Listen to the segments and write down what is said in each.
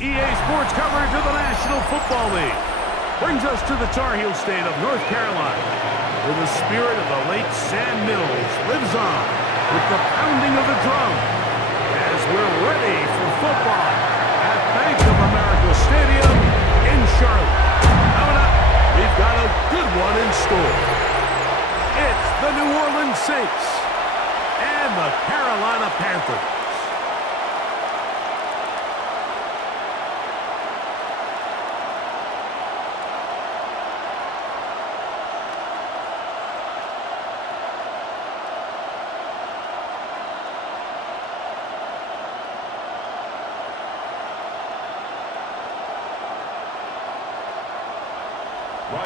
EA Sports coverage of the National Football League brings us to the Tar Heel state of North Carolina, where the spirit of the late Sam Mills lives on with the pounding of the drum as we're ready for football at Bank of America Stadium in Charlotte. Coming up, we've got a good one in store. It's the New Orleans Saints and the Carolina Panthers.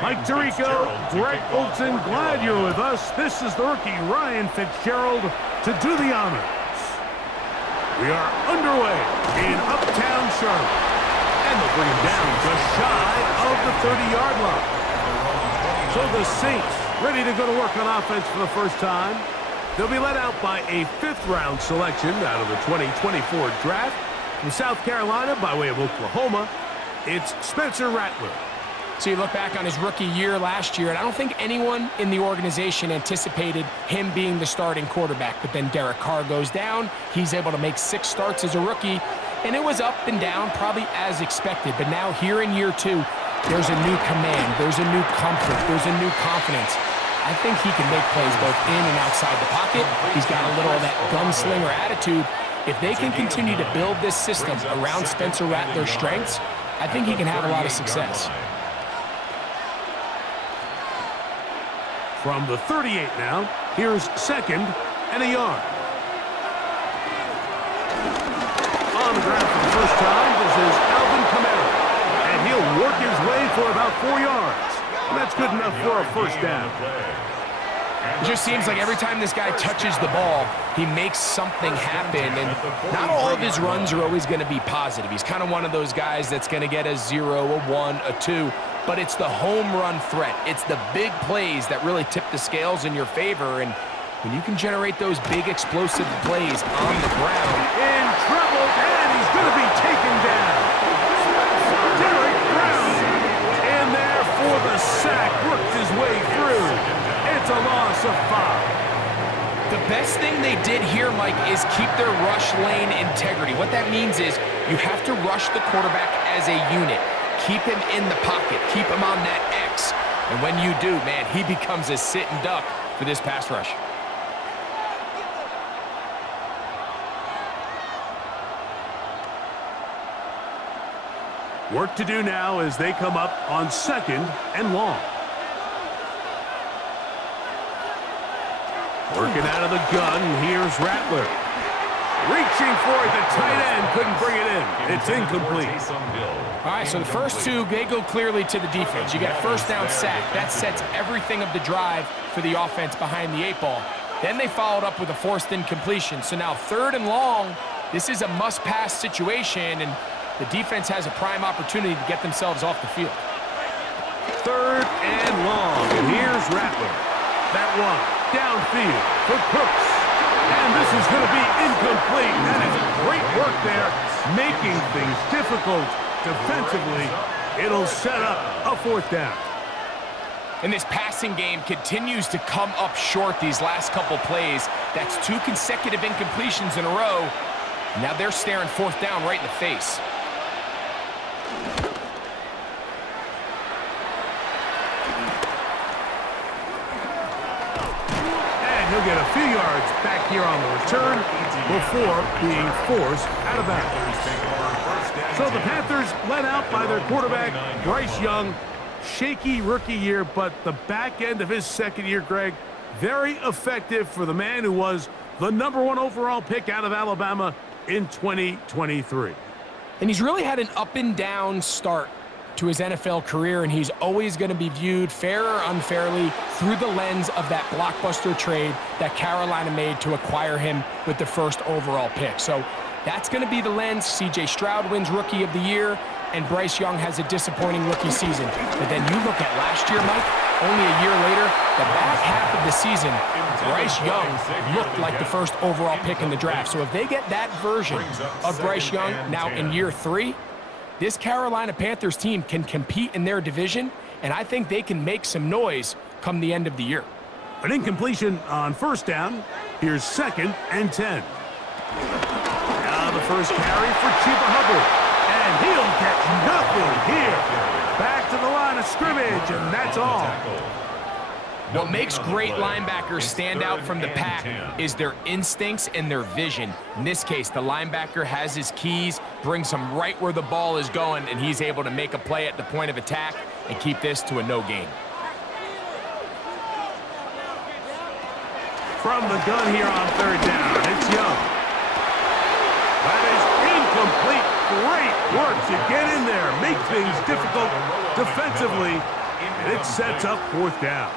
Mike Tirico, Greg Olson, glad you're with us. This is the rookie Ryan Fitzgerald to do the honors. We are underway in Uptown Charlotte, and they'll bring him down just shy of the 30-yard line. So the Saints ready to go to work on offense for the first time. They'll be led out by a fifth-round selection out of the 2024 draft. From South Carolina by way of Oklahoma, it's Spencer Rattler. So you look back on his rookie year last year, and I don't think anyone in the organization anticipated him being the starting quarterback. But then Derek Carr goes down. He's able to make 6 starts as a rookie, and it was up and down, probably as expected. But now here in year 2, there's a new command, there's a new comfort, there's a new confidence. I think he can make plays both in and outside the pocket. He's got a little of that gunslinger attitude. If they can continue to build this system around Spencer Rattler's strengths, I think he can have a lot of success. From the 38 now, here's 2nd and a yard. On the ground for the first time, this is Alvin Kamara, and he'll work his way for about 4 yards. And that's good enough for a first down. It just seems like every time this guy touches the ball, he makes something happen, and not all of his runs are always going to be positive. He's kind of one of those guys that's going to get a 0, a 1, a 2, but it's the home run threat. It's the big plays that really tip the scales in your favor, and when you can generate those big explosive plays on the ground. In trouble, and he's going to be taken down. Derek Brown in there for the sack, worked his way through. It's a loss of 5. The best thing they did here, Mike, is keep their rush lane integrity. What that means is you have to rush the quarterback as a unit. Keep him in the pocket. Keep him on that X. And when you do, man, he becomes a sit and duck for this pass rush. Work to do now as they come up on 2nd and long. Working out of the gun, here's Rattler. Reaching for it, the tight end couldn't bring it in. It's incomplete. All right, so the first 2, they go clearly to the defense. You got a first down sack. That sets everything of the drive for the offense behind the 8 ball. Then they followed up with a forced incompletion. So now 3rd and long, this is a must-pass situation, and the defense has a prime opportunity to get themselves off the field. 3rd and long, and here's Rattler. That one downfield for Cooks. And this is going to be incomplete. That is great work there, making things difficult defensively. It'll set up a 4th down. And this passing game continues to come up short these last couple plays. That's 2 consecutive incompletions in a row. Now they're staring 4th down right in the face. He'll get a few yards back here on the return before being forced out of bounds. So the Panthers led out by their quarterback, Bryce Young. Shaky rookie year, but the back end of his 2nd year, Greg, very effective for the man who was the #1 overall pick out of Alabama in 2023. And he's really had an up and down start to his NFL career, and he's always going to be viewed, fair or unfairly, through the lens of that blockbuster trade that Carolina made to acquire him with the 1st overall pick. So that's going to be the lens. C.J. Stroud wins Rookie of the Year, and Bryce Young has a disappointing rookie season. But then you look at last year, Mike, only a year later, the back half of the season, Bryce Young looked like the 1st overall pick in the draft. So if they get that version of Bryce Young now in year 3, this Carolina Panthers team can compete in their division, and I think they can make some noise come the end of the year. An incompletion on first down. Here's 2nd and 10. Now the first carry for Chuba Hubbard. And he'll get nothing here. Back to the line of scrimmage, and that's all. What makes great linebackers stand out from the pack is their instincts and their vision. In this case, the linebacker has his keys, brings him right where the ball is going, and he's able to make a play at the point of attack and keep this to a no gain. From the gun here on 3rd down, it's Young. That is incomplete. Great work to get in there, make things difficult defensively, and it sets up 4th down.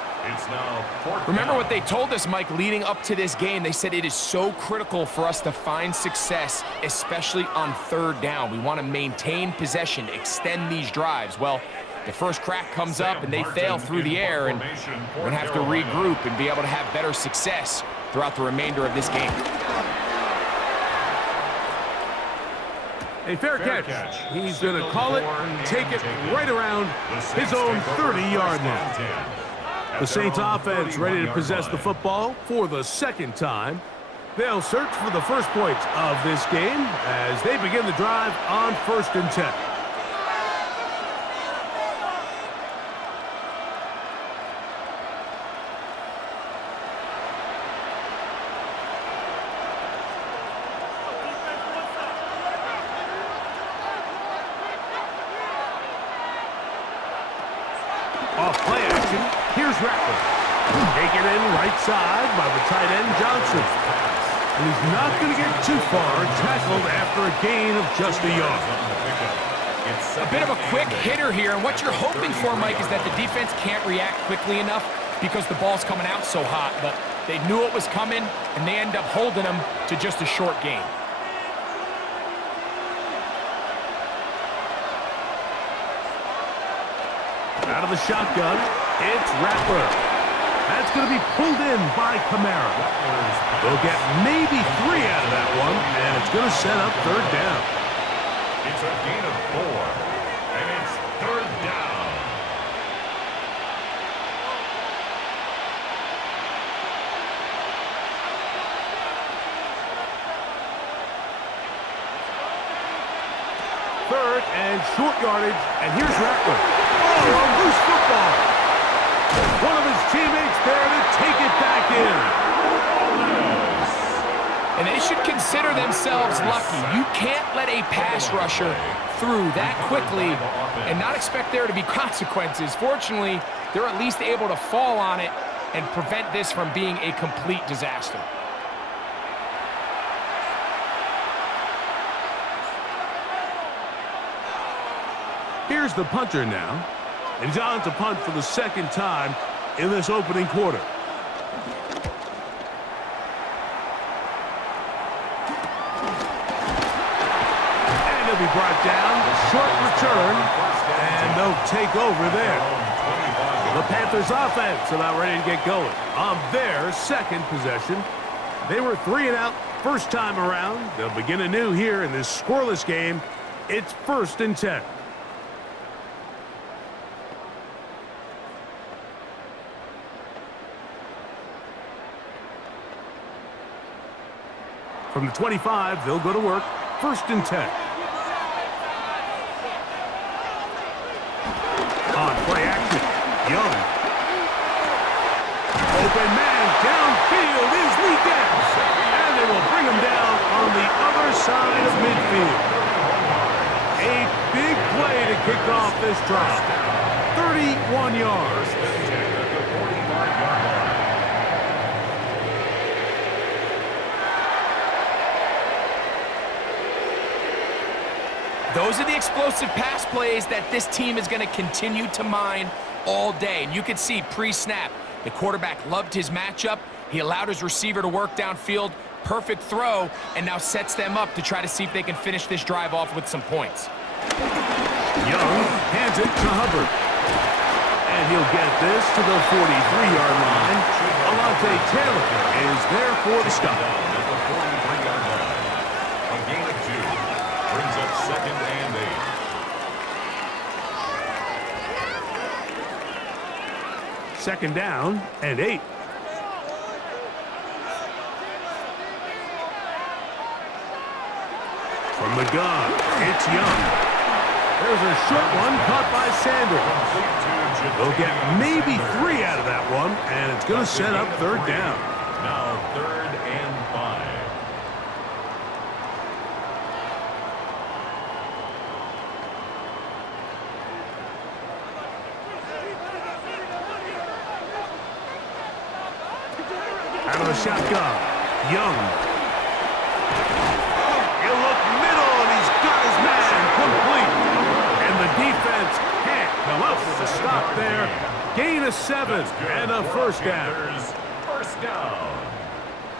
Remember what they told us, Mike, leading up to this game. They said it is so critical for us to find success, especially on 3rd down. We want to maintain possession, extend these drives. Well, the first crack comes up and they fail through the air, and we're going to have to regroup and be able to have better success throughout the remainder of this game. A fair catch. He's going to call it and take it right around his own 30-yard line. The Saints offense ready to possess the football for the 2nd time. They'll search for the first points of this game as they begin the drive on 1st and 10. Off play action, here's Rattler. Taken in right side by the tight end Johnson. And he's not going to get too far, tackled after a gain of just a yard. A bit of a quick hitter here, and what you're hoping for, Mike, is that the defense can't react quickly enough because the ball's coming out so hot. But they knew it was coming, and they end up holding them to just a short gain. Out of the shotgun, it's Rattler. That's going to be pulled in by Kamara. They'll get maybe 3 out of that one, and it's going to set up 3rd down. It's a gain of 4, and it's 3rd down. Third and short yardage, and here's Rattler. Oh, a loose football. One of his teammates there to take it back in. And they should consider themselves lucky. You can't let a pass rusher through that quickly and not expect there to be consequences. Fortunately, they're at least able to fall on it and prevent this from being a complete disaster. Here's the punter now. And he's on to punt for the 2nd time in this opening quarter. And he'll be brought down. Short return. And they'll take over there. The Panthers offense about ready to get going on their 2nd possession. They were 3 and out first time around. They'll begin anew here in this scoreless game. It's 1st and 10. From the 25, they'll go to work. 1st and 10. On play action, Young. Open man downfield is Leakens. And they will bring him down on the other side of midfield. A big play to kick off this drive. 31 yards. Those are the explosive pass plays that this team is going to continue to mine all day. And you can see pre-snap, the quarterback loved his matchup. He allowed his receiver to work downfield. Perfect throw, and now sets them up to try to see if they can finish this drive off with some points. Young hands it to Hubbard. And he'll get this to the 43-yard line. Alontae Taylor is there for the stop. A gain of 2. Brings up 2nd and 8. second down and 8. From the gun, it's Young. There's a short one caught by Sanders. They'll get maybe 3 out of that one, and it's going to set up third down. Now 3rd and 5. Out of the shotgun, Young. He'll look middle, and he's got his man complete. And the defense can't come up with a stop there. Gain of 7 and a first down. First down.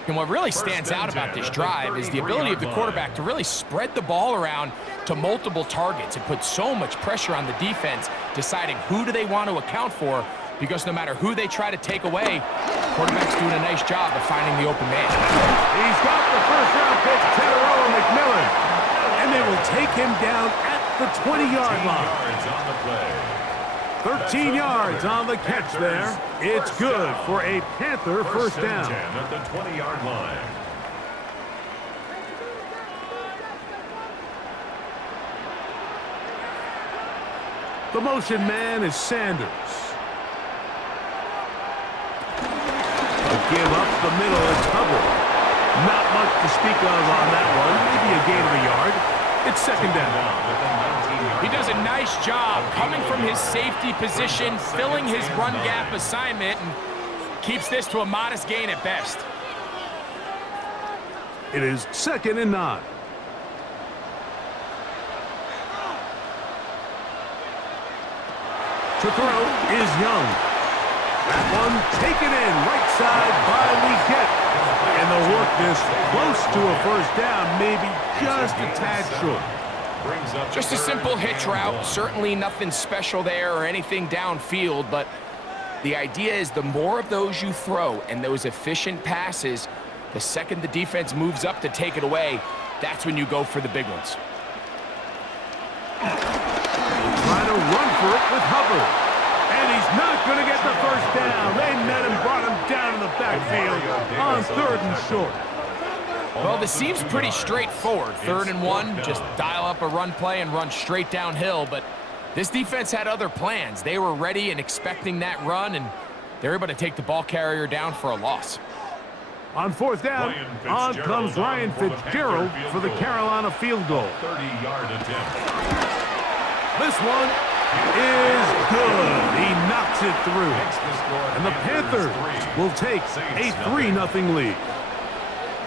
And what really stands out about this drive is the ability of the quarterback to really spread the ball around to multiple targets. It puts so much pressure on the defense, deciding who do they want to account for, because no matter who they try to take away, the quarterback's doing a nice job of finding the open man. He's got the first-round pick, Tiburon McMillan, and they will take him down at the 20-yard line. 13 yards on the catch there. It's good for a Panther first down. At the 20-yard line. The motion man is Sanders. A give up the middle, it's Hubbard. Not much to speak of on that one. Maybe a gain of a yard. It's second down. He does a nice job coming from his safety position, filling his run gap assignment, and keeps this to a modest gain at best. It is 2nd and 9. To throw is Young. That one taken in right side by Leggett. And they'll work this close to a first down, maybe just a tad short. Just a simple hitch route. Certainly nothing special there or anything downfield, but the idea is the more of those you throw and those efficient passes, the second the defense moves up to take it away, that's when you go for the big ones. Trying to run for it with Hubbard. And he's not going to get the first down. They met him, brought him down in the backfield on 3rd and short. Well, this seems pretty straightforward. 3rd and 1, just dial up a run play and run straight downhill. But this defense had other plans. They were ready and expecting that run, and they're able to take the ball carrier down for a loss. On 4th down, on comes Ryan Fitzgerald for the Carolina field goal. 30-yard attempt. This one is good. He knocks it through. And the Panthers will take a 3-0 lead.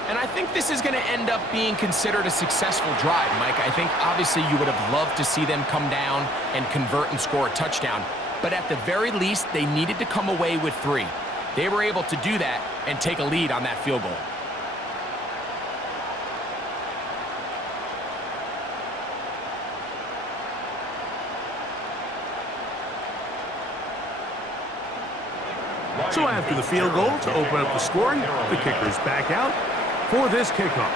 And I think this is going to end up being considered a successful drive, Mike. I think obviously you would have loved to see them come down and convert and score a touchdown. But at the very least, they needed to come away with 3. They were able to do that and take a lead on that field goal. So after the field goal to open up the scoring, the kicker's back out for this kickoff.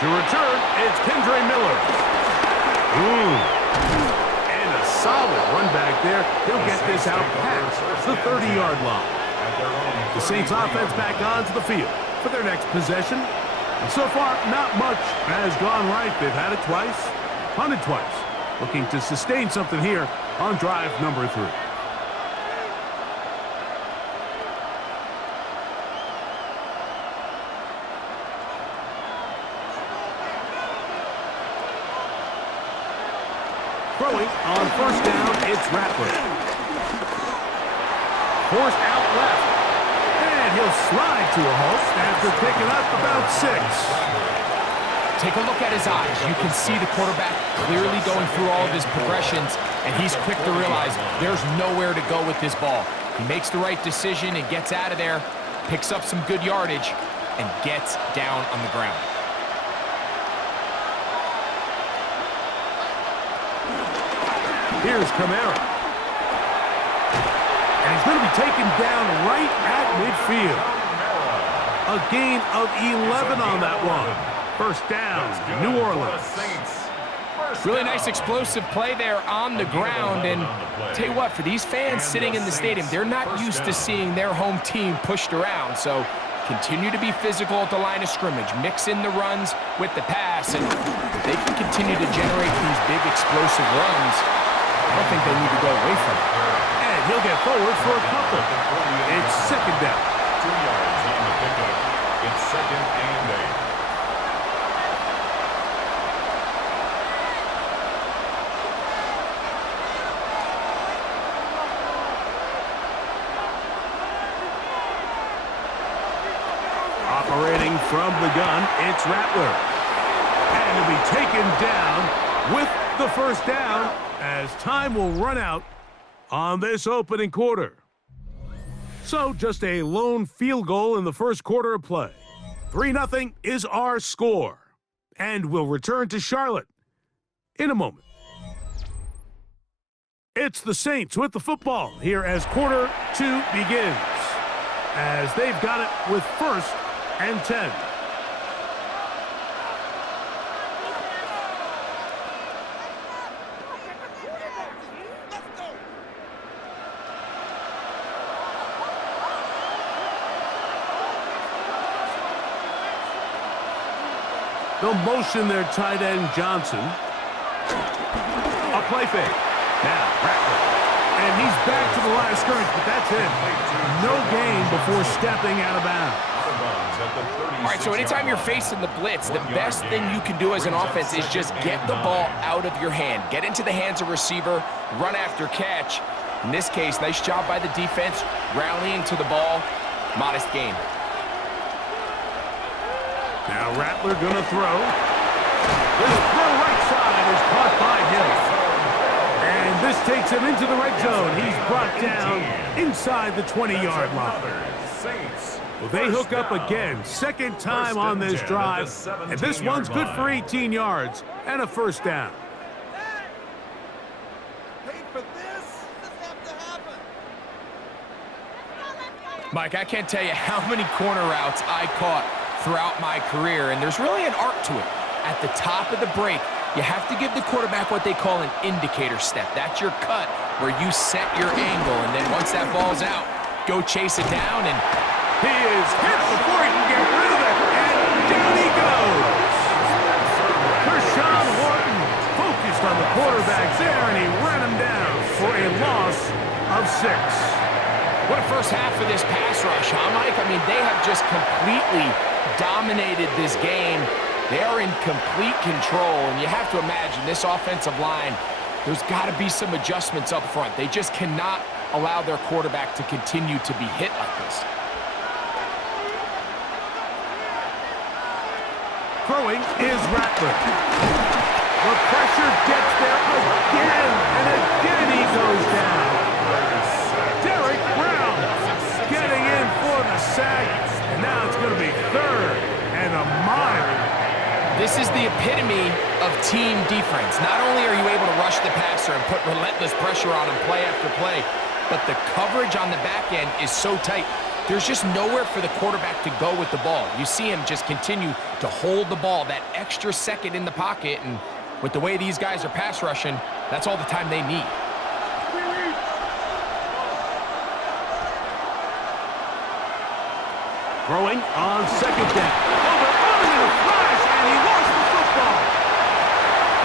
To return, it's Kendre Miller. And a solid run back there. He'll get this out past the 30-yard line. The Saints offense back onto the field for their next possession. And so far, not much has gone right. They've had it twice, punted twice. Looking to sustain something here on drive number 3. Throwing on 1st down, it's Rattler. Forced out left. And he'll slide to a halt after picking up about 6. Take a look at his eyes. You can see the quarterback clearly going through all of his progressions, and he's quick to realize there's nowhere to go with this ball. He makes the right decision and gets out of there, picks up some good yardage, and gets down on the ground. Here's Kamara. And he's going to be taken down right at midfield. A gain of 11 on that one. First down, New Orleans. Really nice explosive play there on the ground. And tell you what, for these fans sitting in the stadium, they're not used to seeing their home team pushed around. So continue to be physical at the line of scrimmage. Mix in the runs with the pass. And if they can continue to generate these big explosive runs, I don't think they need to go away from it. And he'll get forward for a couple. It's second down. 2 yards on the pickup. It's 2nd and 8. Operating from the gun, it's Rattler. And he'll be taken down with the first down as time will run out on this opening quarter. So just a lone field goal in the first quarter of play. 3-0 is our score. And we'll return to Charlotte in a moment. It's the Saints with the football here as quarter 2 begins. As they've got it with 1st and 10. They'll motion their tight end Johnson. A play fake. Now Rattler. And he's back to the line of scrimmage, but that's it. No gain before stepping out of bounds. All right, so anytime you're facing the blitz, the best thing you can do as an offense is just get the ball out of your hand. Get into the hands of receiver, run after catch. In this case, nice job by the defense, rallying to the ball. Modest gain. Now Rattler gonna throw. This throw right side is caught by Hill. And this takes him into the red zone. He's brought down inside the 20-yard line. Well, they hook up again. 2nd time on this drive. And this one's good for 18 yards and a first down. Mike, I can't tell you how many corner routes I caught throughout my career, and there's really an art to it. At the top of the break, you have to give the quarterback what they call an indicator step. That's your cut where you set your angle, and then once that ball's out, go chase it down, and he is hit before he can get rid of it, and down he goes. Kershawn Horton focused on the quarterbacks there, and he ran him down for a loss of 6. What a first half of this pass rush, huh, Mike? I mean, they have just completely dominated this game. They are in complete control, and you have to imagine this offensive line, there's got to be some adjustments up front. They just cannot allow their quarterback to continue to be hit like this. Throwing is Rattler. The pressure gets there again, and again he goes down. Derek Brown getting in for the sack, and now it's going to be 3rd and a mile. This is the epitome of team defense. Not only are you able to rush the passer and put relentless pressure on him play after play, but the coverage on the back end is so tight. There's just nowhere for the quarterback to go with the ball. You see him just continue to hold the ball that extra second in the pocket, and with the way these guys are pass rushing, that's all the time they need. Throwing on 2nd down. Overrunning in a flash, and he lost the football.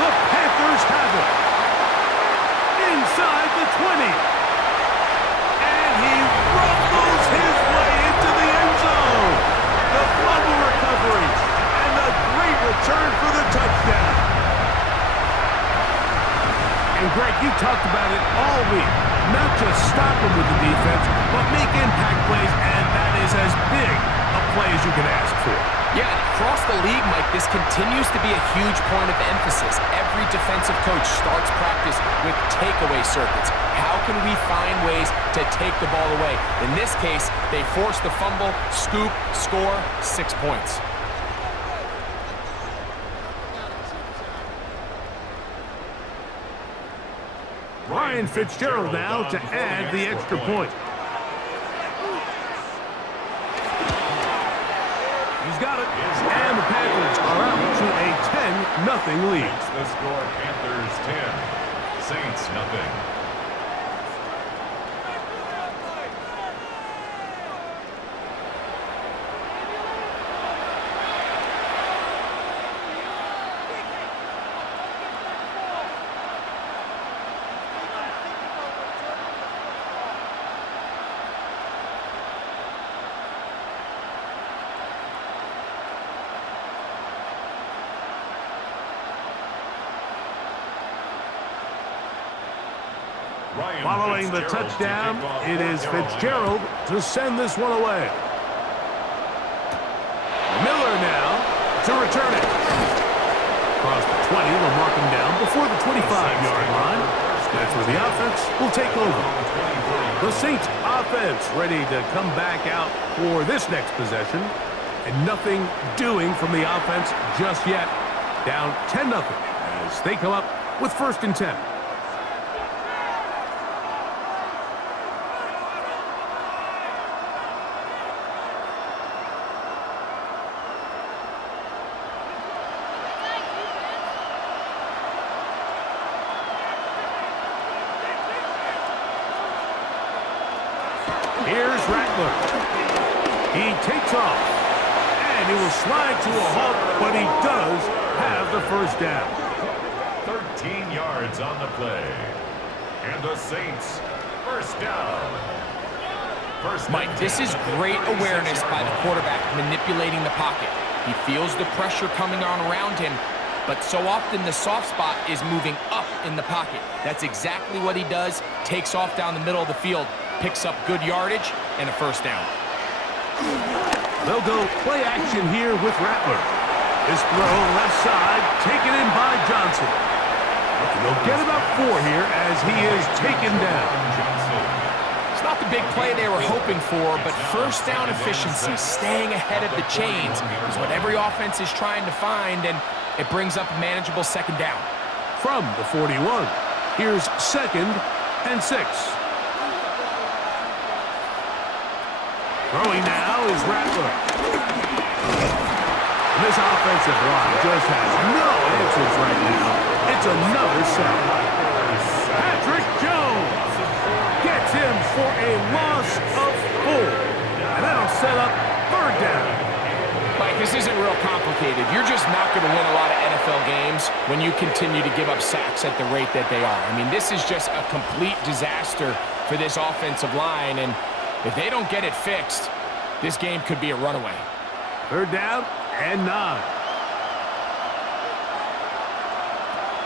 The Panthers have it. Inside the 20. And he rumbles his way into the end zone. The fumble recovery and the great return for the touchdown. And Greg, you talked about it all week. Not just stop him with the defense, but make impact plays, and that is as big a play as you can ask for. Yeah, across the league, Mike, this continues to be a huge point of emphasis. Every defensive coach starts practice with takeaway circuits. How can we find ways to take the ball away? In this case, they force the fumble, scoop, score, 6 points. Ryan Fitzgerald now to add the extra point. He's got it, and the Panthers are out to a lead. Makes the score Panthers 10, Saints nothing. Following the touchdown, it is Fitzgerald to send this one away. Miller now to return it. Across the 20, they'll mark him down before the 25-yard line. That's where the offense will take over. The Saints offense ready to come back out for this next possession. And nothing doing from the offense just yet. Down 10-0 as they come up with 1st and 10. Here's Rattler. He takes off, and he will slide to a halt, but he does have the 1st down. 13 yards on the play. And the Saints, 1st down. Mike, this is great awareness by the quarterback manipulating the pocket. He feels the pressure coming on around him, but so often the soft spot is moving up in the pocket. That's exactly what he does. Takes off down the middle of the field. Picks up good yardage and a 1st down. They'll go play action here with Rattler. This throw left side taken in by Johnson. And they'll get about 4 here as he is taken down. It's not the big play they were hoping for, but 1st down efficiency, staying ahead of the chains, is what every offense is trying to find, and it brings up a manageable 2nd down. From the 41, here's 2nd and 6. Throwing now is Rattler. This offensive line just has no answers right now. It's another sack. Patrick Jones gets him for a loss of 4. And that'll set up 3rd down. Mike, this isn't real complicated. You're just not going to win a lot of NFL games when you continue to give up sacks at the rate that they are. I mean, this is just a complete disaster for this offensive line, and if they don't get it fixed, this game could be a runaway. 3rd down and 9.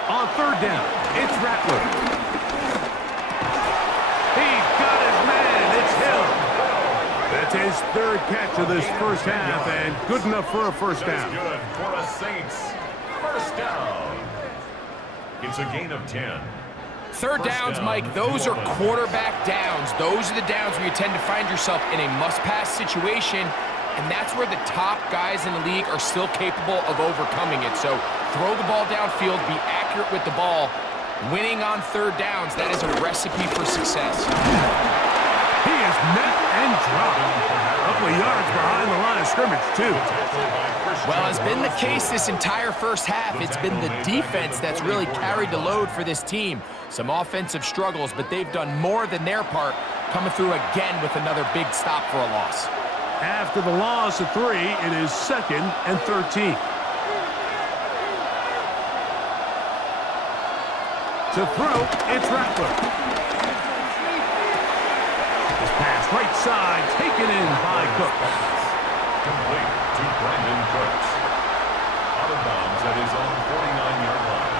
On 3rd down, it's Rattler. He's got his man. It's Hill. That's his 3rd catch of this 1st half, and good enough for a 1st down. Good for a Saints, 1st down. It's a gain of 10. 3rd downs, Mike, those are quarterback downs. Those are the downs where you tend to find yourself in a must-pass situation, and that's where the top guys in the league are still capable of overcoming it. So throw the ball downfield, be accurate with the ball. Winning on 3rd downs, that is a recipe for success. He is met and dropped. A couple of yards behind the line of scrimmage, too. Well, as been the case this entire 1st half, it's been the defense that's really carried the load for this team. Some offensive struggles, but they've done more than their part, coming through again with another big stop for a loss. After the loss of 3, it is 2nd and 13. To throw, it's Rattler. This pass right side, taken in by Cooks. Complete to Brandon Cooks. Out of bounds at his own 49-yard line.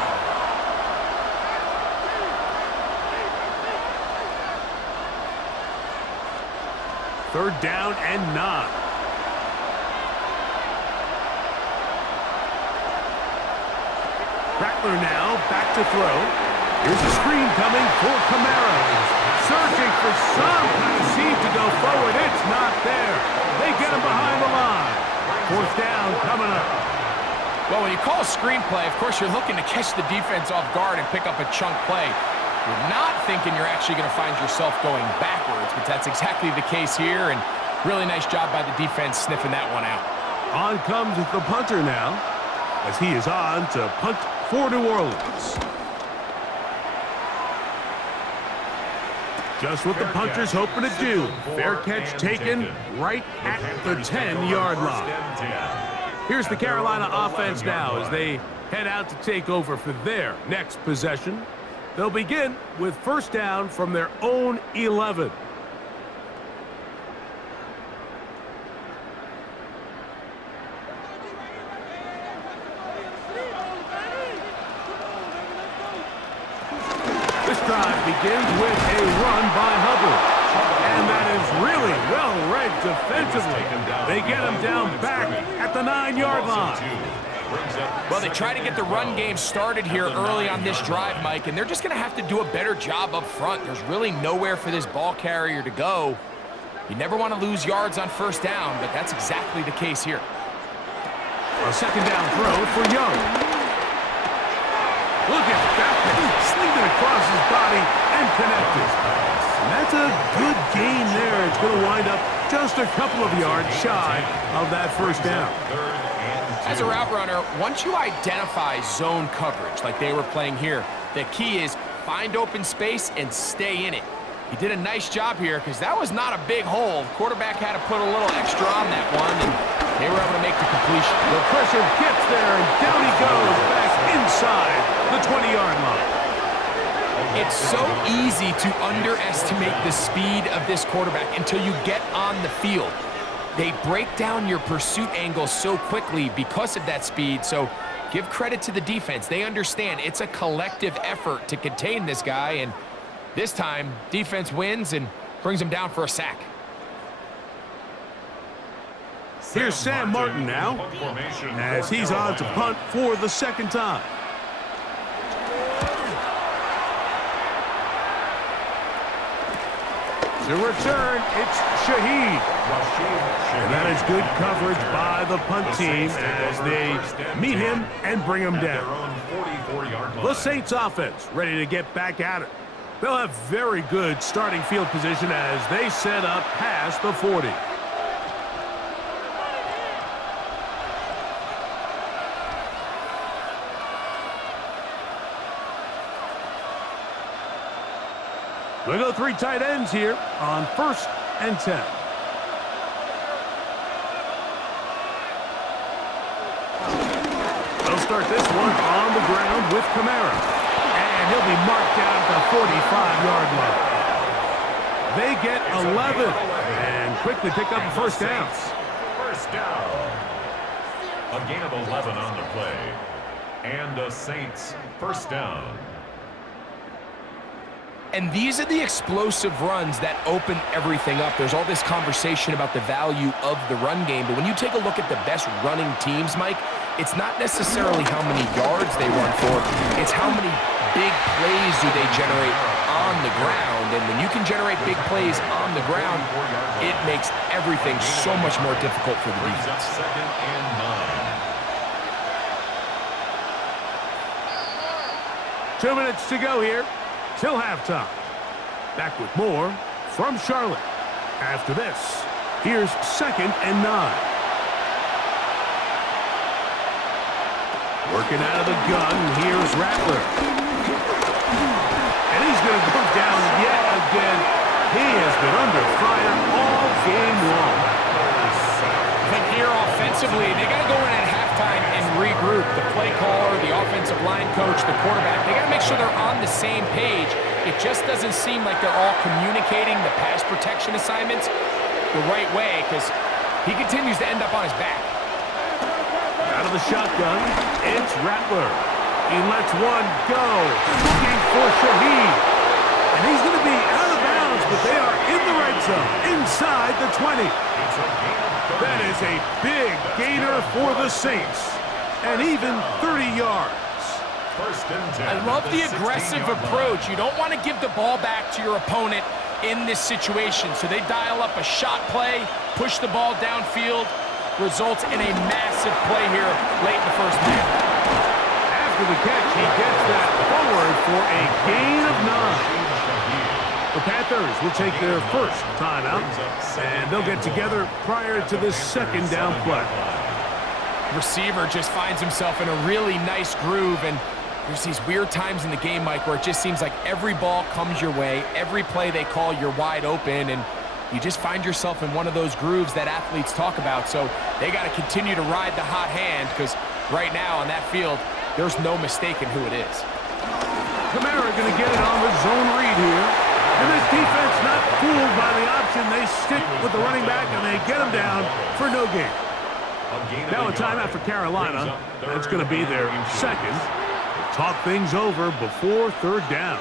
Third down and 9. Rattler now back to throw. Here's a screen coming for Kamara. Searching for some kind of seed to go forward. It's not there. They get him behind the line. 4th down coming up. Well, when you call a screenplay, of course, you're looking to catch the defense off guard and pick up a chunk play. You're not thinking you're actually going to find yourself going backwards, but that's exactly the case here, and really nice job by the defense sniffing that one out. On comes the punter now. as he is on to punt for New Orleans. Just what the punter's hoping to do. Fair catch taken right at the 10-yard line. Here's the Carolina offense now as they head out to take over for their next possession. They'll begin with first down from their own 11. This drive begins with a run by Hubbard. And that is really well read defensively. They get him down back at the 9-yard line. Well, they try to get the run game started here early on this drive, Mike, and they're just going to have to do a better job up front. There's really nowhere for this ball carrier to go. You never want to lose yards on first down, but that's exactly the case here. A second down throw for Young. Look at that. Slinged it across his body and connected. And that's a good gain there. It's going to wind up just a couple of yards shy of that first down. As a route runner, once you identify zone coverage like they were playing here, the key is find open space and stay in it. He did a nice job here because that was not a big hole. The quarterback had to put a little extra on that one, and they were able to make the completion. The pressure gets there, and down he goes back inside the 20-yard line. It's so easy to underestimate the speed of this quarterback until you get on the field. They break down your pursuit angle so quickly because of that speed, so give credit to the defense. They understand it's a collective effort to contain this guy, and this time, defense wins and brings him down for a sack. Here's Sam Martin now, as he's on to punt for the second time. To return, it's Shaheed. And that is good coverage by the punt team as they meet him and bring him down. The Saints offense ready to get back at it. They'll have very good starting field position as they set up past the 40. We'll go 3 tight ends here on 1st and 10. They'll start this one on the ground with Kamara. And he'll be marked down at the 45-yard line. They get 11 and quickly pick up a first down. First down. A gain of 11 on the play. And the Saints first down. And these are the explosive runs that open everything up. There's all this conversation about the value of the run game, but when you take a look at the best running teams, Mike, it's not necessarily how many yards they run for, it's how many big plays do they generate on the ground. And when you can generate big plays on the ground, it makes everything so much more difficult for the defense. Second and 9. 2 minutes to go here till halftime. Back with more from Charlotte. After this, here's 2nd and 9. Working out of the gun, here's Rattler. And he's going to go down yet again. He has been under fire all game long. I think here offensively, they got to go in at halftime and regroup. The play caller, the offensive line coach, the quarterback, they got to make sure they're on the same page. It just doesn't seem like they're all communicating the pass protection assignments the right way because he continues to end up on his back. Out of the shotgun, it's Rattler. He lets one go, looking for Shaheed. And he's going to be out of bounds, but they are in the red zone, inside the 20. That is a big gainer for the Saints, and even 30 yards. First and 10. I love the aggressive approach. You don't want to give the ball back to your opponent in this situation. So they dial up a shot play, push the ball downfield, results in a massive play here late in the first half. After the catch, he gets that forward for a gain of 9. The Panthers will take their first timeout, and they'll get together prior to this second down play. receiver just finds himself in a really nice groove, and there's these weird times in the game, Mike, where it just seems like every ball comes your way, every play they call, you're wide open, and you just find yourself in one of those grooves that athletes talk about. So they got to continue to ride the hot hand, because right now on that field, there's no mistaking who it is. Kamara going to get it on the zone read here. And this defense not fooled by the option. They stick with the running back, and they get him down for no gain. Now a timeout for Carolina. That's going to be their second. They'll talk things over before third down.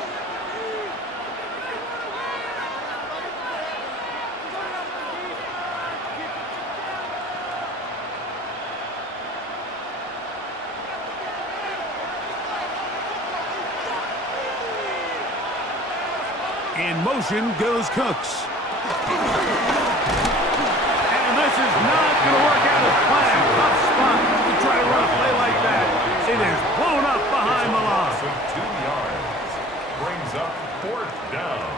In motion goes Cooks. And this is not going to work out as planned. Tough spot to try to run a play like that. It is blown up behind the line. 2 yards. Brings up fourth down.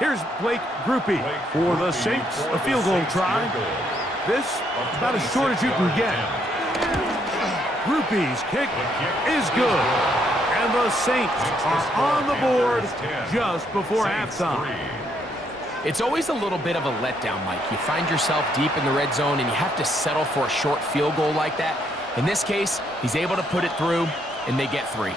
Here's Blake Groupie for the Saints, a field goal try. This about as short as you can get. Groupie's kick is good. And the Saints are on the board just before halftime. It's always a little bit of a letdown, Mike. You find yourself deep in the red zone, and you have to settle for a short field goal like that. In this case, he's able to put it through, and they get 3.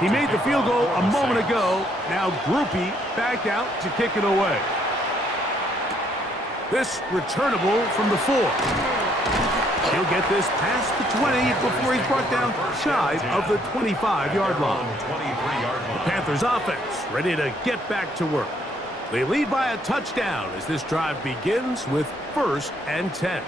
He made the field goal a moment ago. Now Groupie back out to kick it away. This returnable from the 4. He'll get this past the 20 before he's brought down shy of the 25-yard line. The Panthers offense ready to get back to work. They lead by a touchdown as this drive begins with 1st and 10.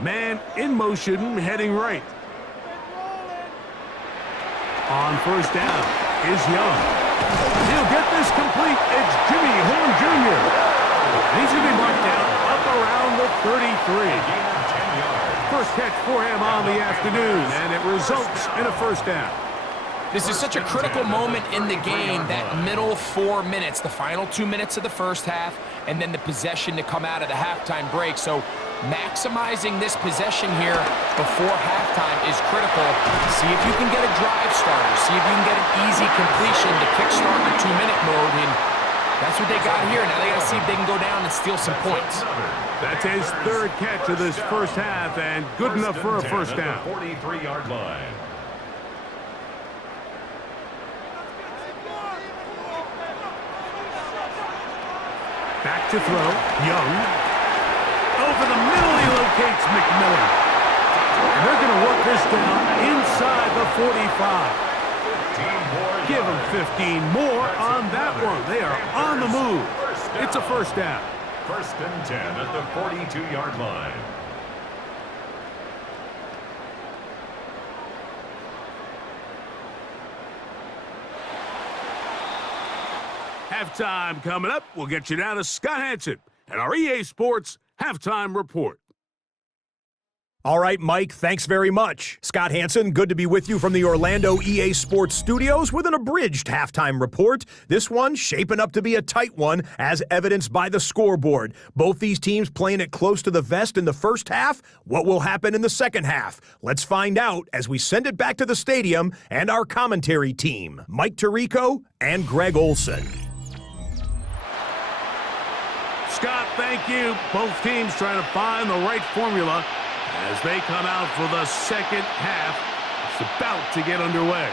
Man in motion, heading right. On 1st down is Young. He'll get this complete. It's Jimmy Horn Jr. He's going to be marked down up around the 33. First catch for him on the afternoon, and it results in a 1st down. This is such a critical moment in the game, that middle 4 minutes, the final 2 minutes of the first half, and then the possession to come out of the halftime break. So maximizing this possession here before halftime is critical. See if you can get a drive starter. See if you can get an easy completion to kickstart the 2-minute mode. And that's what they got here. Now they got to see if they can go down and steal some points. That's his 3rd catch of this first half, and good enough for a 1st down. 43-yard line. Back to throw. Young. Over the middle, he locates McMillan. And they're going to work this down inside the 45. Give them 15 more on that one. They are on the move. It's a 1st down. 1st and 10 at the 42-yard line. Halftime coming up. We'll get you down to Scott Hanson and our EA Sports Halftime Report. All right, Mike, thanks very much. Scott Hanson, good to be with you from the Orlando EA Sports Studios with an abridged halftime report. This one shaping up to be a tight one, as evidenced by the scoreboard. Both these teams playing it close to the vest in the first half. What will happen in the second half? Let's find out as we send it back to the stadium and our commentary team, Mike Tirico and Greg Olson. Scott, thank you. Both teams trying to find the right formula as they come out for the second half. It's about to get underway.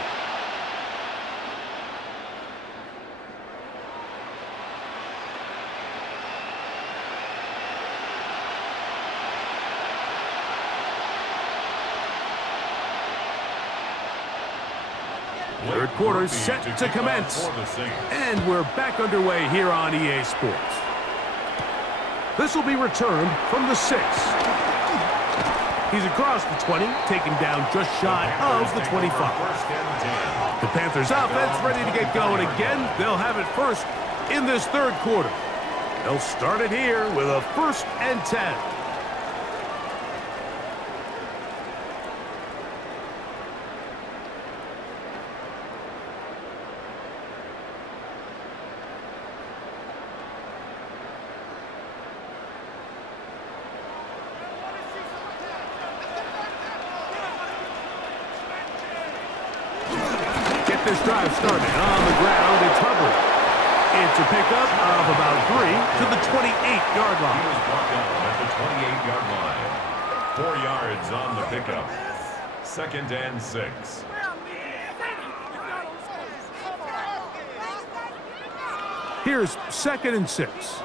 Third quarter set to commence. And we're back underway here on EA Sports. This will be returned from the 6. He's across the 20, taken down just shy of the 25. The Panthers offense ready to get going again. They'll have it first in this third quarter. They'll start it here with a 1st and 10. This drive started on the ground. It's Hubbard. It's a pickup of about 3 to the 28-yard line. He was brought down at the 28-yard line. 4 yards on the pickup. 2nd and 6. Here's 2nd and 6.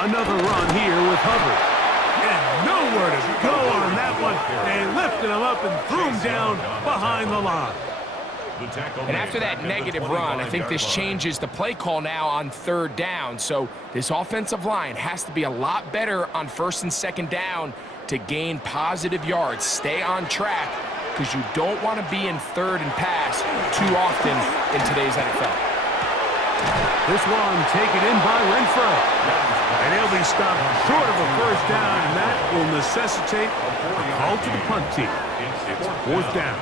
Another run here with Hubbard. And nowhere to go on that one. They lifted him up and threw him down behind the line. And after that negative run, I think this changes the play call now on 3rd down. So this offensive line has to be a lot better on 1st and 2nd down to gain positive yards. Stay on track because you don't want to be in 3rd and pass too often in today's NFL. This one taken in by Renfro. And he'll be stopped short of a 1st down, and that will necessitate a call to the punt team. It's 4th down.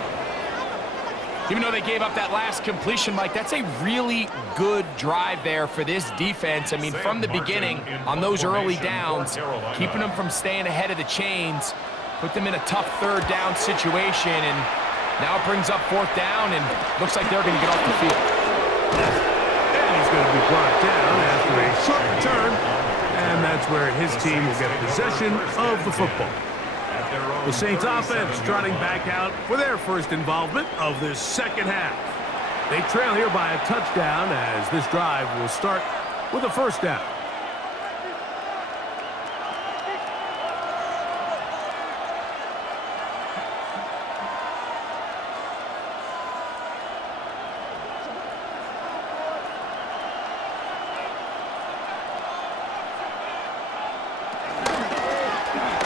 Even though they gave up that last completion, Mike, that's a really good drive there for this defense. I mean, from the beginning, on those early downs, keeping them from staying ahead of the chains, put them in a tough 3rd down situation, and now it brings up 4th down, and looks like they're going to get off the field. And he's going to be brought down after a short return, and that's where his team will get possession of the football. The Saints offense trotting back out for their first involvement of this 2nd half. They trail here by a touchdown as this drive will start with a 1st down.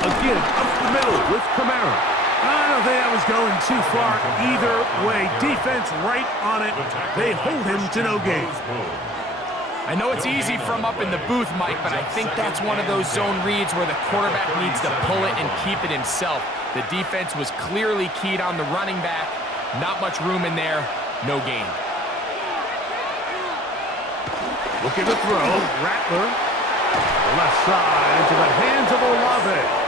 Again, up the middle with Kamara. I don't think that was going too far either way. Defense right on it. They hold him to no gain. I know it's easy from up in the booth, Mike, but I think that's one of those zone reads where the quarterback needs to pull it and keep it himself. The defense was clearly keyed on the running back. Not much room in there. No gain. Looking to throw. Rattler. Left side into the hands of Olave.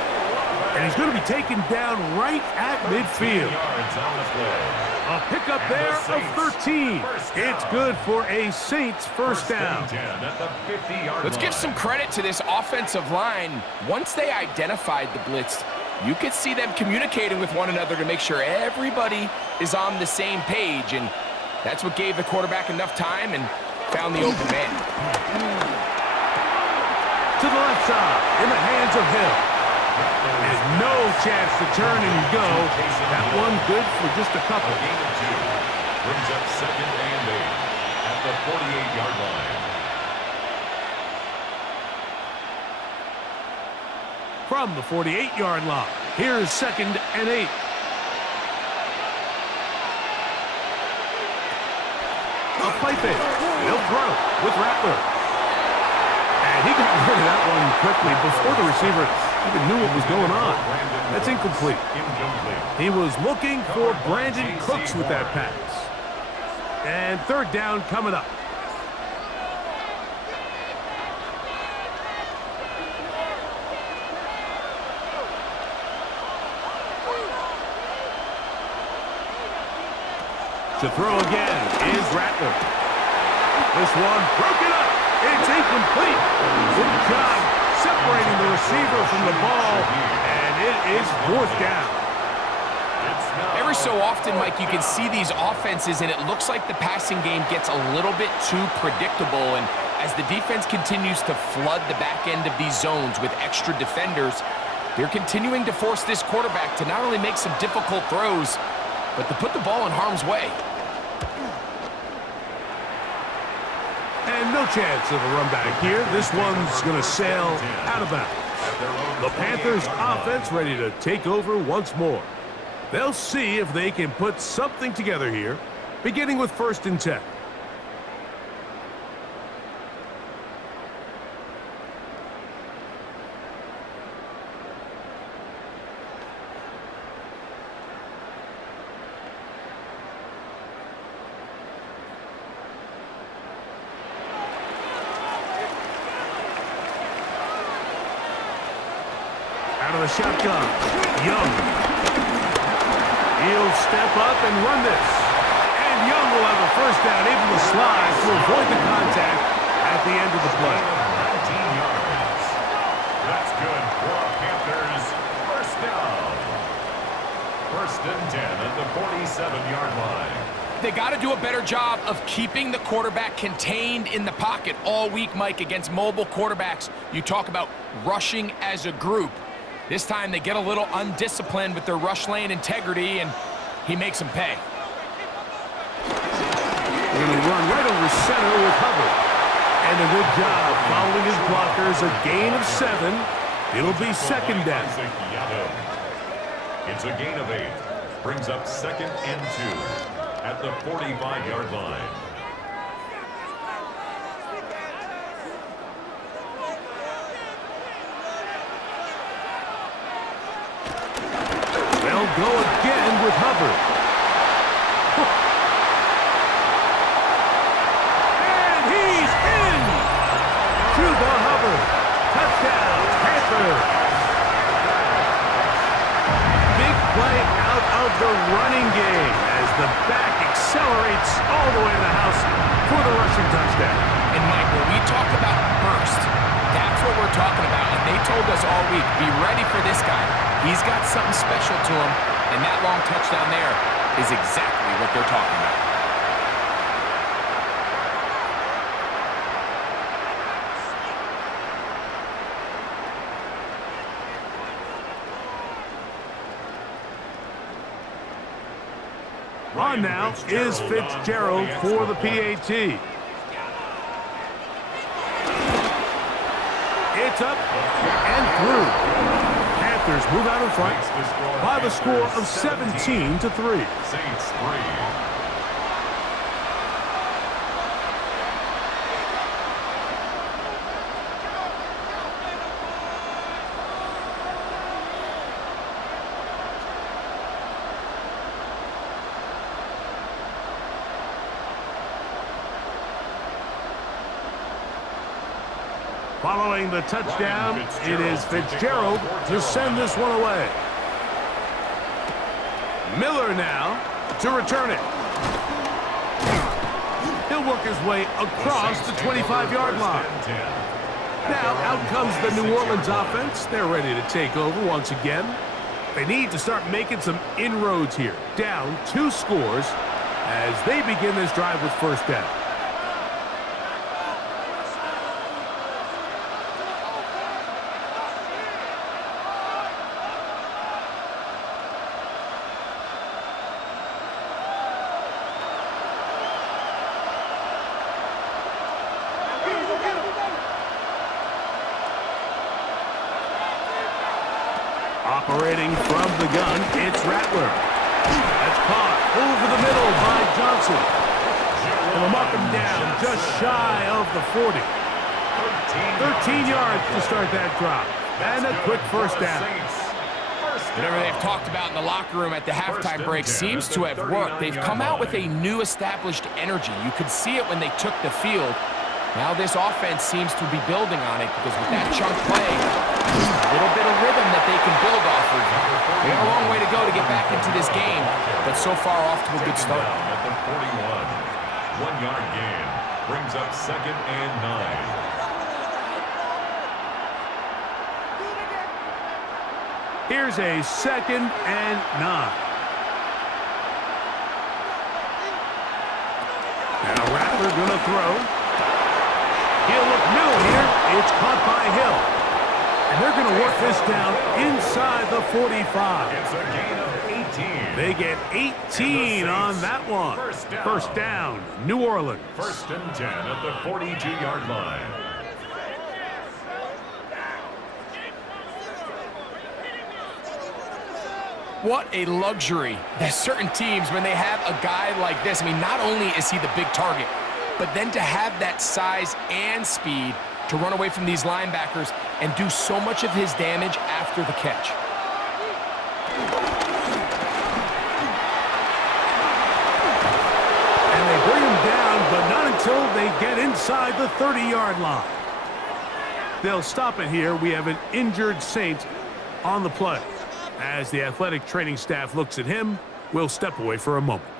And he's going to be taken down right at midfield. A pickup there of 13. It's good for a Saints 1st down. Let's give some credit to this offensive line. Once they identified the blitz, you could see them communicating with one another to make sure everybody is on the same page. And that's what gave the quarterback enough time and found the open man. To the left side, in the hands of Hill. And no chance to turn and go. That one good for just a couple. Gain of 2. Brings up 2nd and 8 at the 48-yard line. From the 48-yard line, here's 2nd and 8. A play fake. He'll throw with Rattler. And he got rid of that one quickly before the receiver even knew what was going on. That's incomplete. He was looking for Brandon Cooks with that pass. And 3rd down coming up. To throw again is Rattler. This one broken up. It's incomplete. Good job separating the receiver from the ball, and it is 4th down. Every so often, Mike, you can see these offenses, and it looks like the passing game gets a little bit too predictable. And as the defense continues to flood the back end of these zones with extra defenders, They're continuing to force this quarterback to not only make some difficult throws, but to put the ball in harm's way. And no chance of a run back here. This one's going to sail out of bounds. The Panthers offense ready to take over once more. They'll see if they can put something together here, beginning with 1st and 10. Out of the shotgun, Young. He'll step up and run this. And Young will have a 1st down, able to slide to avoid the contact at the end of the play. 19 yards. That's good for Panthers. 1st down. 1st and 10 at the 47-yard line. They got to do a better job of keeping the quarterback contained in the pocket all week, Mike, against mobile quarterbacks. You talk about rushing as a group. This time they get a little undisciplined with their rush lane integrity, and he makes them pay. We're going to run right over center with Hubbard. And a good job following his blockers. A gain of 7. It'll be 2nd down. It's a gain of 8. Brings up 2nd and 2 at the 45-yard line. They'll go again with Hubbard. And he's in! Chuba Hubbard. Touchdown, Panthers. Big play out of the running game as the back accelerates all the way to the house for the rushing touchdown. And Mike, when we talk about burst, that's what we're talking about. And they told us all week, be ready for this guy. He's got something special to him, and that long touchdown there is exactly what they're talking about. On now is Fitzgerald for the PAT. It's up and through. Panthers move out in front by the score of 17-3. Saints 3. Following the touchdown, it is Fitzgerald to send this one away. Miller now to return it. He'll work his way across the 25-yard line. Now out comes the New Orleans offense. They're ready to take over once again. They need to start making some inroads here. Down 2 scores as they begin this drive with 1st down. Operating from the gun, it's Rattler. That's caught over the middle by Johnson. And they'll mark him down just shy of the 40. 13 yards to start that drive. And a quick 1st down. Whatever they've talked about in the locker room at the halftime break seems to have worked. They've come out with a new established energy. You could see it when they took the field. Now this offense seems to be building on it because with that chunk play, a little bit of rhythm that they can build off of. They got a long way to go to get back into this game, but so far off to a good start. At the 41, 1-yard gain brings up 2nd and 9. Here's a 2nd and 9. Now Rattler gonna throw. He'll look middle here. It's caught by Hill. And they're going to work this down inside the 45. It's a gain of 18. They get 18 on that one. First down, New Orleans. First and 10 at the 42-yard line. What a luxury. There's certain teams, when they have a guy like this, I mean, not only is he the big target, but then to have that size and speed to run away from these linebackers and do so much of his damage after the catch. And they bring him down, but not until they get inside the 30-yard line. They'll stop it here. We have an injured Saint on the play. As the athletic training staff looks at him, we'll step away for a moment.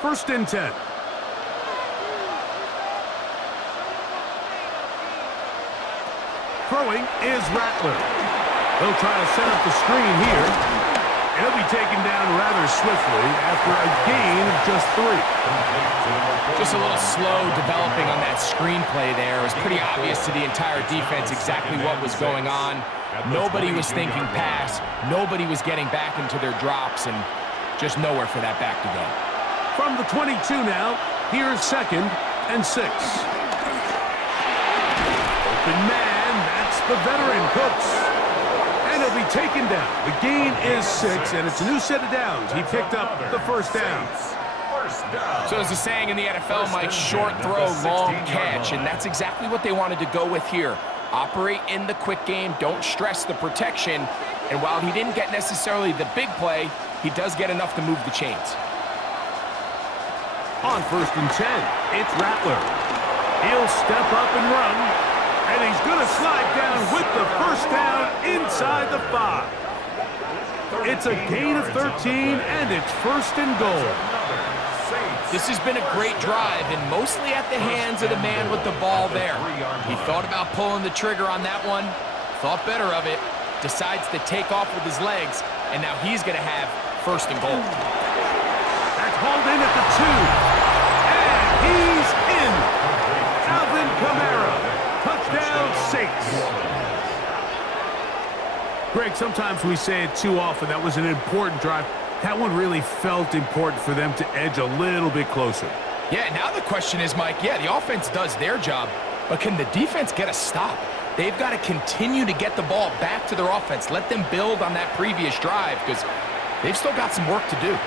First and 10. Throwing is Rattler. They'll try to set up the screen here. He'll be taken down rather swiftly after a gain of just 3. Just a little slow developing on that screenplay there. It was pretty obvious to the entire defense exactly what was going on. Nobody was thinking pass. Nobody was getting back into their drops, and just nowhere for that back to go. From the 22 now, here's second and 6. Open man, that's the veteran Cooks. And he'll be taken down. The gain is 6, and it's a new set of downs. He picked up the first down. So there's a saying in the NFL, Mike, short throw, long catch, and that's exactly what they wanted to go with here. Operate in the quick game, don't stress the protection, and while he didn't get necessarily the big play, he does get enough to move the chains. On first and 10, it's Rattler. He'll step up and run, and he's going to slide down with the first down inside the 5. It's a gain of 13, and it's first and goal. This has been a great drive, and mostly at the hands of the man with the ball there. He thought about pulling the trigger on that one, thought better of it, decides to take off with his legs, and now he's going to have first and goal. That's hauled in at the 2. And he's in. Alvin Kamara. Touchdown, Saints. Greg, sometimes we say it too often. That was an important drive. That one really felt important for them to edge a little bit closer. Yeah, now the question is, Mike, yeah, the offense does their job, but can the defense get a stop? They've got to continue to get the ball back to their offense. Let them build on that previous drive because they've still got some work to do.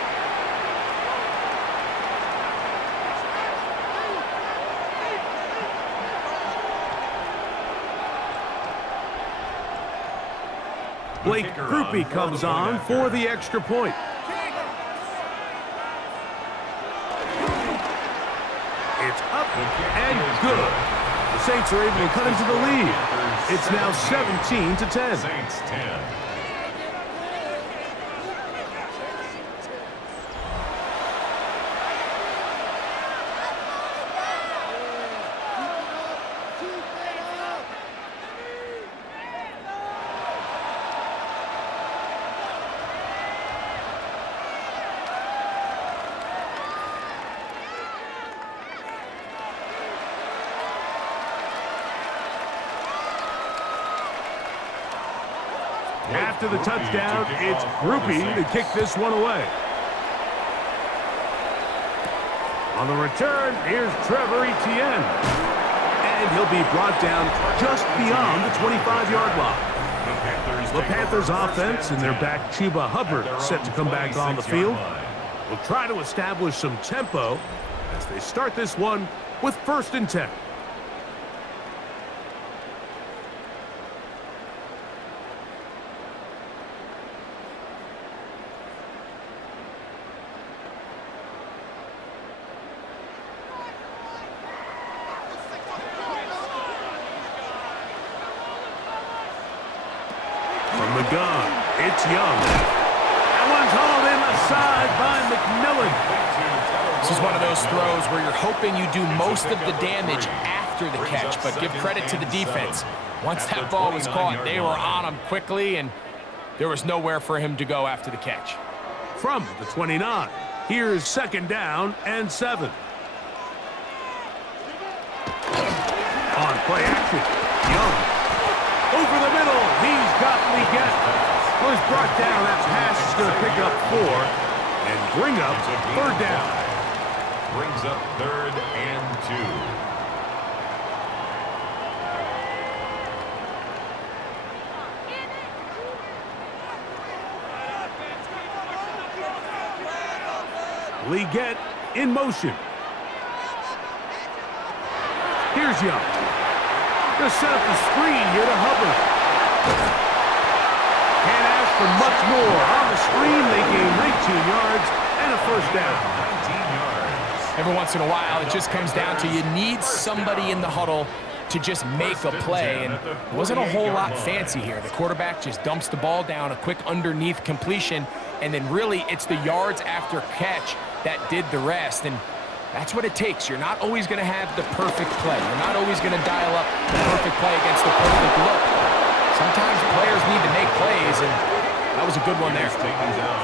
Blake Grupe comes on for the extra point. It's up and good. The Saints are able to cut into the lead. It's now 17-10. Saints 10. After the touchdown, it's Grupe to kick this one away. On the return, here's Trevor Etienne. And he'll be brought down just beyond the 25-yard line. The Panthers offense and their back Chuba Hubbard set to come back on the field. Will try to establish some tempo as they start this one with first and 10. From the gun, it's Young. That one's hauled in the side by McMillan. This is one of those throws where you're hoping you do most of the damage after the catch, but give credit to the defense. Once that ball was caught, they were on him quickly, and there was nowhere for him to go after the catch. From the 29, here's 2nd down and 7. On play action, Young. Over the middle, he's got Leggett. Was brought down. That pass is going to pick up 4 and bring up 3rd down. Brings up 3rd and 2. Leggett in motion. Here's Young. Going to set up the screen here to Hubbard. Can't ask for much more. On the screen, they gain 19 yards and a 1st down. 19 yards. Every once in a while, it just comes down to you need somebody in the huddle to just make a play, and it wasn't a whole lot fancy here. The quarterback just dumps the ball down, a quick underneath completion, and then really it's the yards after catch that did the rest, and that's what it takes. You're not always going to have the perfect play. You're not always going to dial up the perfect play against the perfect look. Sometimes players need to make plays, and that was a good one there.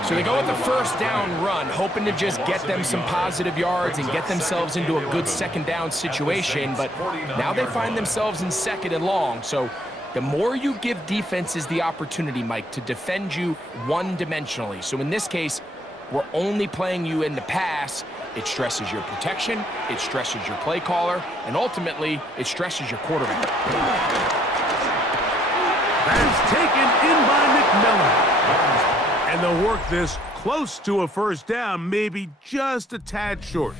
So they go with the 1st down run, hoping to just get them some positive yards and get themselves into a good 2nd down situation, but now they find themselves in 2nd and long. So the more you give defenses the opportunity, Mike, to defend you one-dimensionally. So in this case, we're only playing you in the pass. It stresses your protection, it stresses your play caller, and ultimately, it stresses your quarterback. That's taken in by McMillan. And they'll work this close to a 1st down, maybe just a tad short.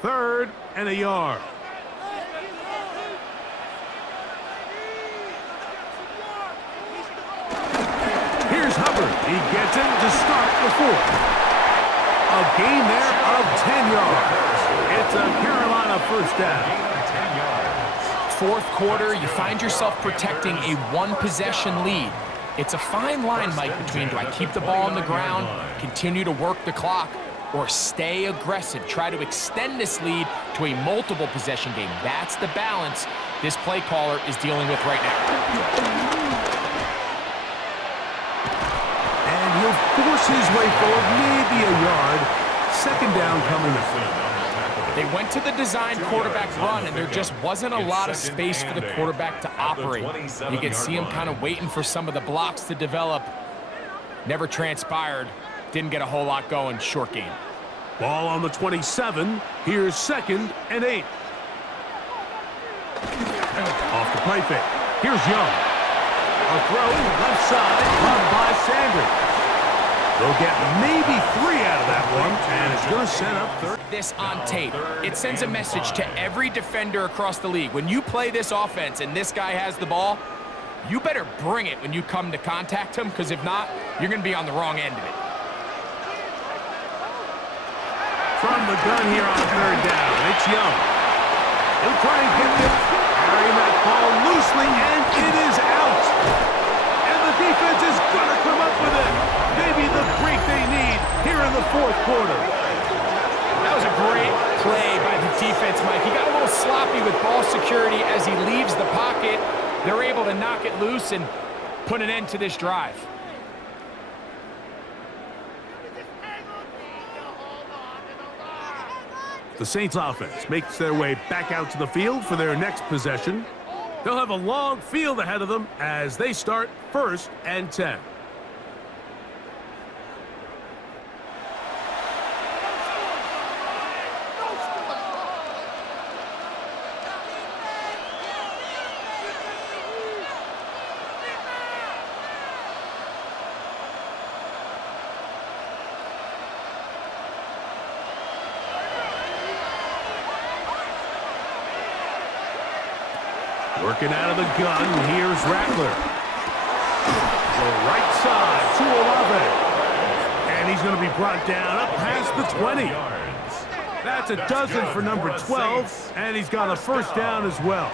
Third and a yard. Here's Hubbard. He gets it to start the 4th. A gain there of 10 yards. It's a Carolina 1st down. 4th quarter, you find yourself protecting a 1-possession lead. It's a fine line, Mike, between do I keep the ball on the ground, continue to work the clock, or stay aggressive, try to extend this lead to a multiple possession game. That's the balance this play caller is dealing with right now. And he'll force his way forward, maybe a yard. 2nd down coming up. They went to the design quarterback run, and there just wasn't a lot of space for the quarterback to operate. You could see him kind of waiting for some of the blocks to develop. Never transpired. Didn't get a whole lot going. Short game. Ball on the 27. Here's 2nd and 8. Off the play fake. Here's Young. A throw left side, caught by Sanders. They'll get maybe 3 out of that one, and it's going to set up 3rd. This on tape, it sends a message to every defender across the league. When you play this offense and this guy has the ball, you better bring it when you come to contact him, because if not, you're going to be on the wrong end of it. From the gun here on 3rd down, it's Young. He'll try and get it, carrying that ball loosely, and it is out. And the defense is going to come up with it. Maybe the break they need here in the 4th quarter. That was a great play by the defense, Mike. He got a little sloppy with ball security as he leaves the pocket. They're able to knock it loose and put an end to this drive. The Saints offense makes their way back out to the field for their next possession. They'll have a long field ahead of them as they start 1st and 10. Working out of the gun, here's Rattler. The right side to Olave. And he's going to be brought down up past the 20. That's a dozen for number 12, and he's got a first down as well.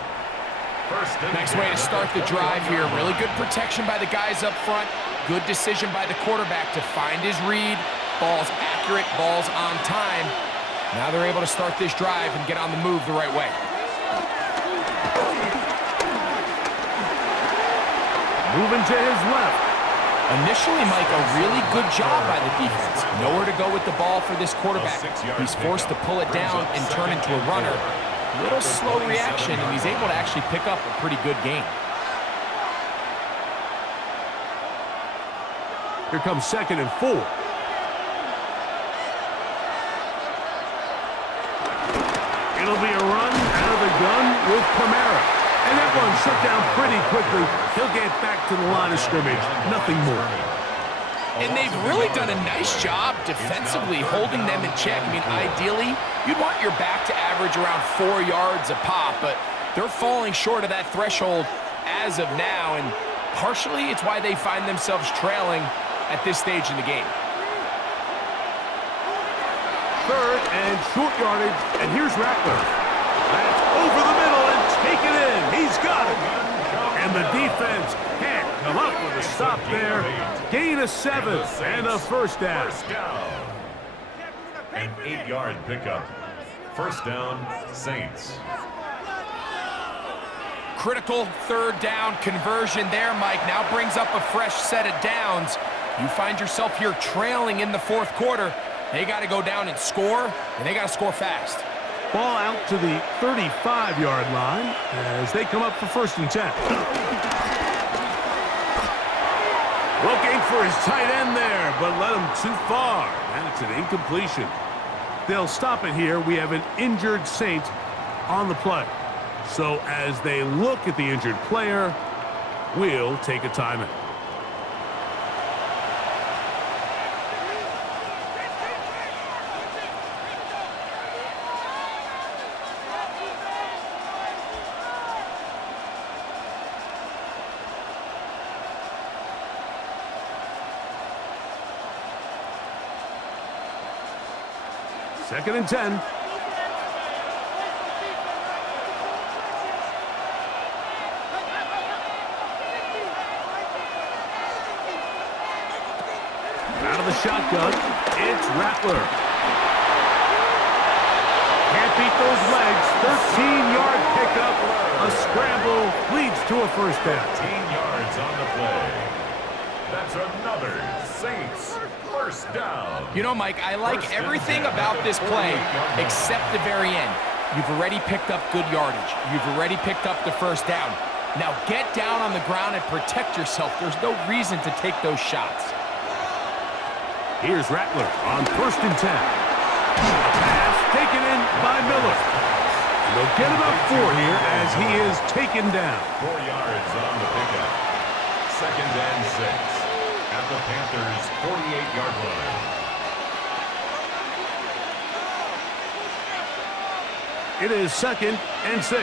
Nice way to start the drive here. Really good protection by the guys up front. Good decision by the quarterback to find his read. Ball's accurate, ball's on time. Now they're able to start this drive and get on the move the right way. Moving to his left. Initially, Mike, a really good job by the defense. Nowhere to go with the ball for this quarterback. He's forced to pull it down and turn into a runner. Little slow reaction, and he's able to actually pick up a pretty good game. Here comes 2nd and 4. It'll be a run out of the gun with Kamara. And that one shut down pretty quickly. He'll get back to the line of scrimmage. Nothing more. And they've really done a nice job defensively holding them in check. I mean, ideally, you'd want your back to average around 4 yards a pop, but they're falling short of that threshold as of now, and partially it's why they find themselves trailing at this stage in the game. 3rd and short yardage, and here's Rattler. That's over the middle and take it in. He's got it. And the defense can't come up with a stop there. Gain of 7 and a first down. An 8-yard pickup. First down, Saints. Critical 3rd down conversion there, Mike. Now brings up a fresh set of downs. You find yourself here trailing in the 4th quarter. They got to go down and score, and they got to score fast. Ball out to the 35-yard line as they come up for 1st and 10. Looking for his tight end there, but led him too far. And it's an incompletion. They'll stop it here. We have an injured Saint on the play. So as they look at the injured player, we'll take a timeout. Second and 10. Out of the shotgun, it's Rattler. Can't beat those legs. 13-yard pickup. A scramble leads to a first down. 15 yards on the play. That's another Saints first down. You know, Mike, I like everything about this play except the very end. You've already picked up good yardage. You've already picked up the first down. Now get down on the ground and protect yourself. There's no reason to take those shots. Here's Rattler on 1st and 10. A pass taken in by Miller. And they'll get about 4 here as he is taken down. 4 yards on the pickup. 2nd and 6 at the Panthers' 48-yard line. It is 2nd and 6.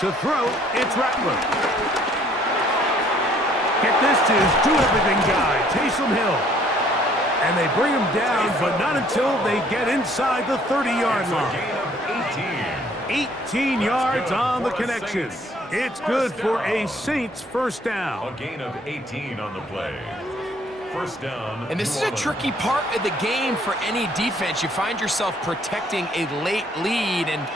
To throw, it's Rattler. Get this to his do-everything guy, Taysom Hill. And they bring him down, but not until they get inside the 30-yard line. Gain of 18 yards on the connection. It's good for a Saints first down. A gain of 18 on the play. First down. And this is a tricky part of the game for any defense. You find yourself protecting a late lead, and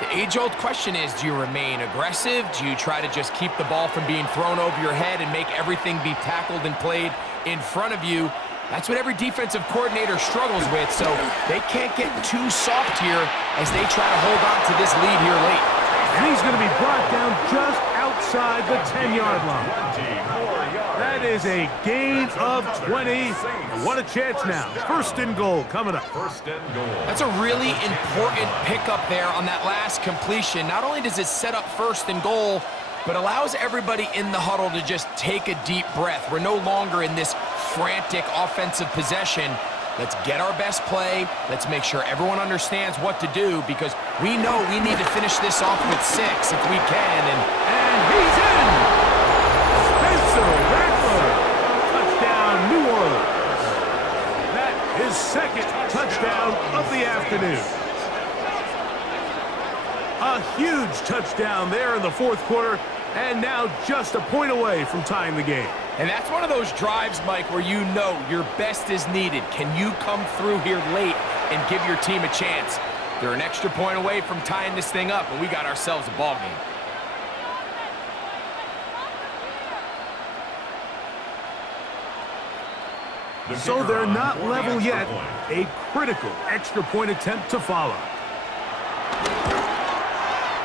the age-old question is, do you remain aggressive? Do you try to just keep the ball from being thrown over your head and make everything be tackled and played in front of you? That's what every defensive coordinator struggles with, so they can't get too soft here as they try to hold on to this lead here late. And he's going to be brought down just outside the 10-yard line. That is a gain of 20. And what a chance now. 1st and goal coming up. 1st and goal. That's a really important pickup there on that last completion. Not only does it set up 1st and goal, but allows everybody in the huddle to just take a deep breath. We're no longer in this frantic offensive possession. Let's get our best play. Let's make sure everyone understands what to do because we know we need to finish this off with 6 if we can. And he's in! Spencer Rattler! Touchdown, New Orleans. That is second touchdown of the afternoon. A huge touchdown there in the fourth quarter, and now just a point away from tying the game. And that's one of those drives, Mike, where you know your best is needed. Can you come through here late and give your team a chance? They're an extra point away from tying this thing up, and we got ourselves a ball game. So they're not level yet. A critical extra point attempt to follow.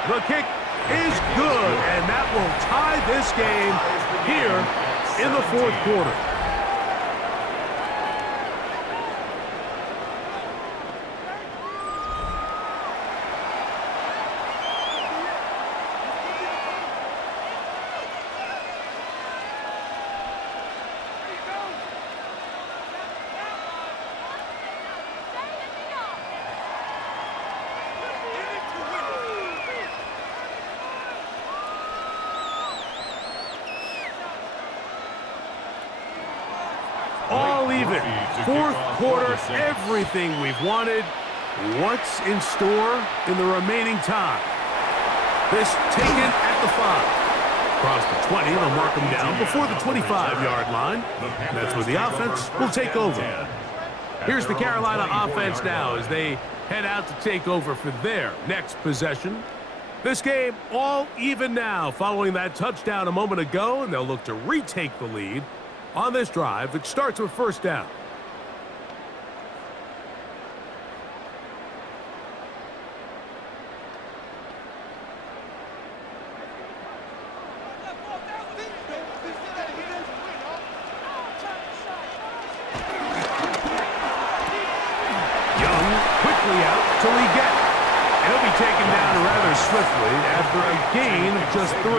The kick is good, and that will tie this game here in the fourth quarter. All even. Fourth quarter, everything we've wanted. What's in store in the remaining time? This taken at the 5. Across the 20, they'll mark them down before the 25-yard line. That's where the offense will take over. Here's the Carolina offense now as they head out to take over for their next possession. This game all even now following that touchdown a moment ago, and they'll look to retake the lead on this drive. It starts with first down. Young quickly out till he gets it. And he'll be taken down rather swiftly after a gain of just 3.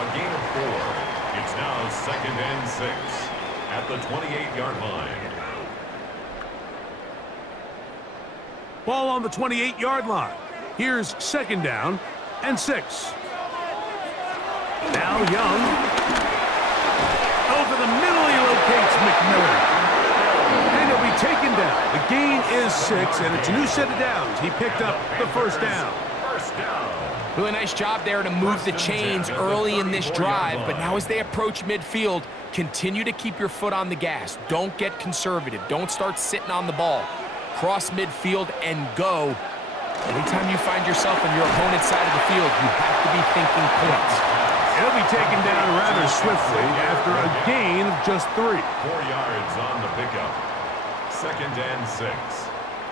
A gain of 4. It's now 2nd and 6 at the 28-yard line. Ball on the 28-yard line. Here's 2nd down and 6. Now Young. Over the middle, he locates McMillan. And he'll be taken down. The gain is 6, and it's a new set of downs. He picked up the first down. First down. Really nice job there to move the chains early in this drive, but now as they approach midfield, continue to keep your foot on the gas. Don't get conservative. Don't start sitting on the ball. Cross midfield and go. Anytime you find yourself on your opponent's side of the field, you have to be thinking points. He'll be taken down rather swiftly after a gain of just 3. 4 yards on the pickup. 2nd and 6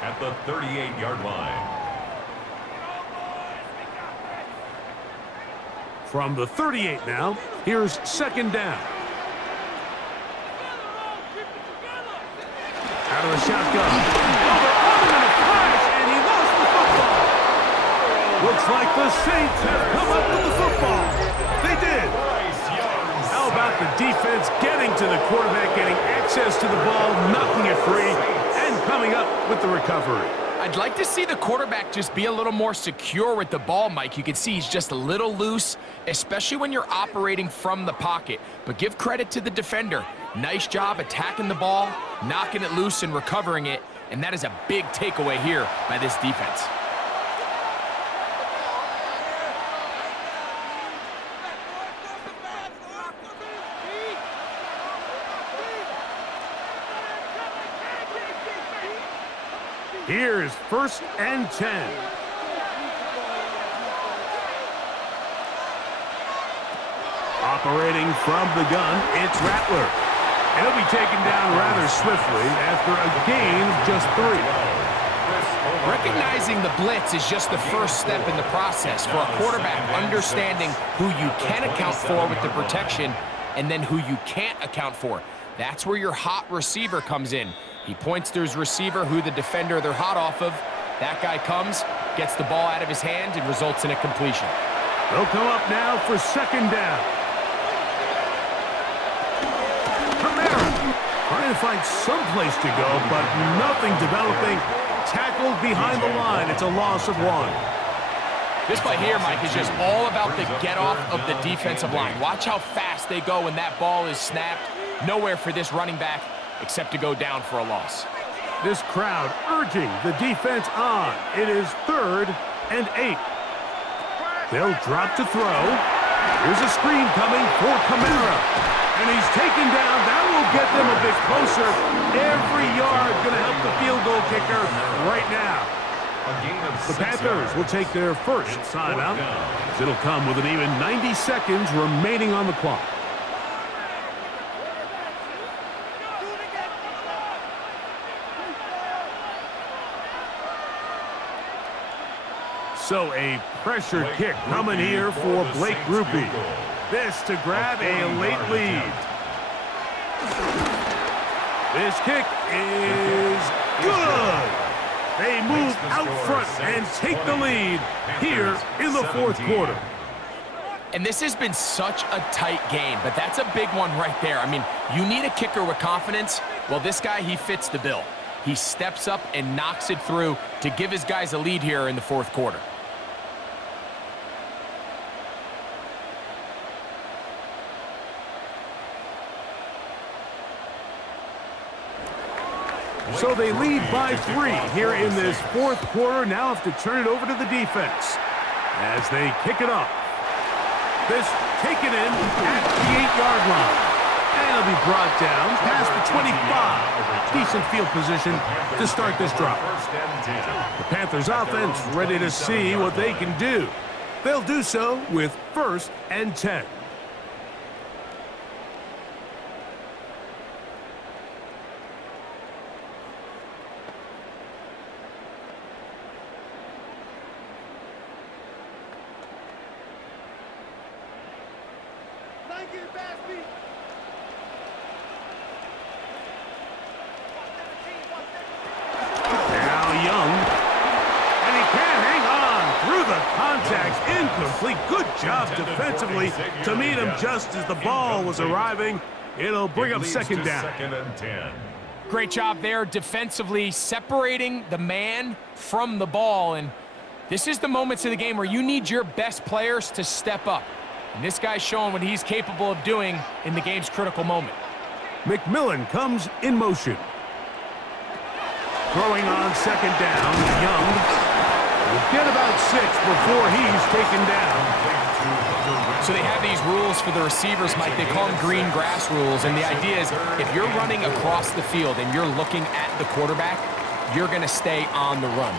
at the 38-yard line. From the 38 now, here's 2nd down. Out of the shotgun. Oh, they're on him in a flash, and he lost the football. Looks like the Saints have come up with the football. They did. How about the defense getting to the quarterback, getting access to the ball, knocking it free, and coming up with the recovery? I'd like to see the quarterback just be a little more secure with the ball, Mike. You can see he's just a little loose, especially when you're operating from the pocket. But give credit to the defender. Nice job attacking the ball, knocking it loose and recovering it. And that is a big takeaway here by this defense. Here's 1st and 10. Operating from the gun, it's Rattler. And he'll be taken down rather swiftly after a gain of just 3. Recognizing the blitz is just the first step in the process for a quarterback understanding who you can account for with the protection and then who you can't account for. That's where your hot receiver comes in. He points to his receiver, who the defender they're hot off of. That guy comes, gets the ball out of his hand, and results in a completion. They'll come up now for 2nd down. Kamara trying trying to find some place to go, but nothing developing. Tackled behind the line. It's a loss of 1. This play here, Mike, is just all about the get-off of the defensive line. Watch how fast they go when that ball is snapped. Nowhere for this running back except to go down for a loss. This crowd urging the defense on. It is 3rd and 8. They'll drop to throw. Here's a screen coming for Kamara. And he's taken down. That will get them a bit closer. Every yard going to help the field goal kicker right now. The Panthers will take their first timeout. It'll come with an even 90 seconds remaining on the clock. So a pressure kick coming here for Blake Grupe. This to grab a late lead. This kick is good. They move out front and take the lead here in the 4th quarter. And this has been such a tight game, but that's a big one right there. I mean, you need a kicker with confidence. Well, this guy, he fits the bill. He steps up and knocks it through to give his guys a lead here in the 4th quarter. So they lead by 3 here in this 4th quarter. Now have to turn it over to the defense as they kick it off. This taken in at the 8-yard line. And it'll be brought down past the 25. Decent field position to start this drive. The Panthers offense ready to see what they can do. They'll do so with 1st and 10. Incomplete. Good job defensively to meet him just as the ball was arriving. It'll bring up 2nd down. 2nd and 10. Great job there defensively, separating the man from the ball. And this is the moments of the game where you need your best players to step up. And this guy's showing what he's capable of doing in the game's critical moment. McMillan comes in motion. Throwing on 2nd down. Young will get about 6 before he's taken down. So they have these rules for the receivers, Mike. They call them green grass rules. And the idea is if you're running across the field and you're looking at the quarterback, you're going to stay on the run.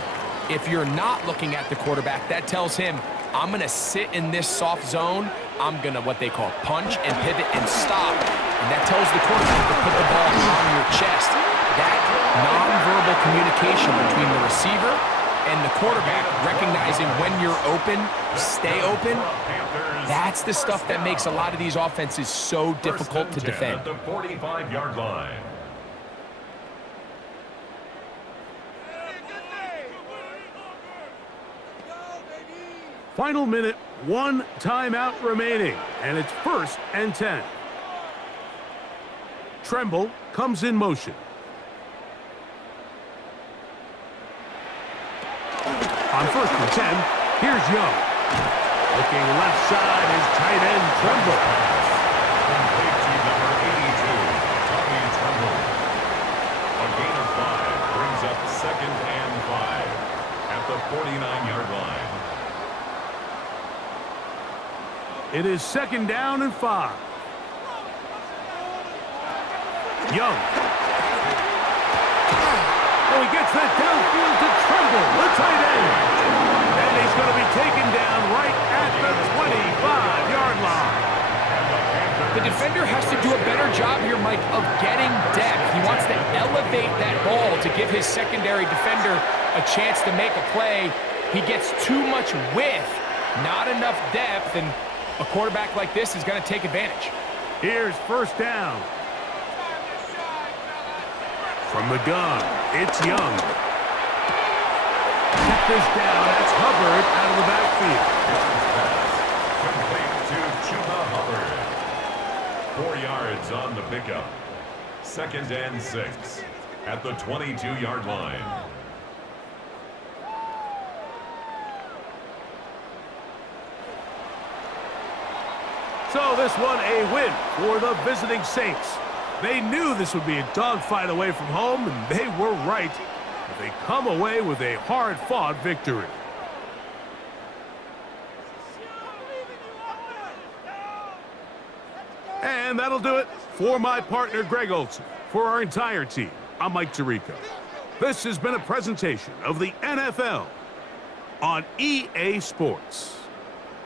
If you're not looking at the quarterback, that tells him, I'm going to sit in this soft zone. I'm going to what they call punch and pivot and stop. And that tells the quarterback to put the ball on your chest. That nonverbal communication between the receiver and the quarterback, recognizing when you're open, stay open, that's the stuff that makes a lot of these offenses so difficult to defend. At the 45-yard line. Final minute, 1 timeout remaining, and it's 1st and 10. Tremble comes in motion. On 1st and 10, here's Young. Looking left side is tight end Tremble. Complete to number 82, Tommy Tremble. A gain of 5 brings up 2nd and 5 at the 49-yard line. It is 2nd down and 5. Young. Oh, he gets that downfield to Tremble, the tight end. And he's going to be taken down right at the 25-yard line. The defender has to do a better job here, Mike, of getting depth. He wants to elevate that ball to give his secondary defender a chance to make a play. He gets too much width, not enough depth, and a quarterback like this is going to take advantage. Here's 1st down. From the gun, it's Young. Get this down. That's Hubbard out of the backfield. Complete to Chuba Hubbard. 4 yards on the pickup. second and 6 at the 22-yard line. So this one a win for the visiting Saints. They knew this would be a dogfight away from home, and they were right. But they come away with a hard-fought victory. And that'll do it for my partner, Greg Olson. For our entire team, I'm Mike Tirico. This has been a presentation of the NFL on EA Sports.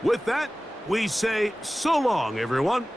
With that, we say so long, everyone.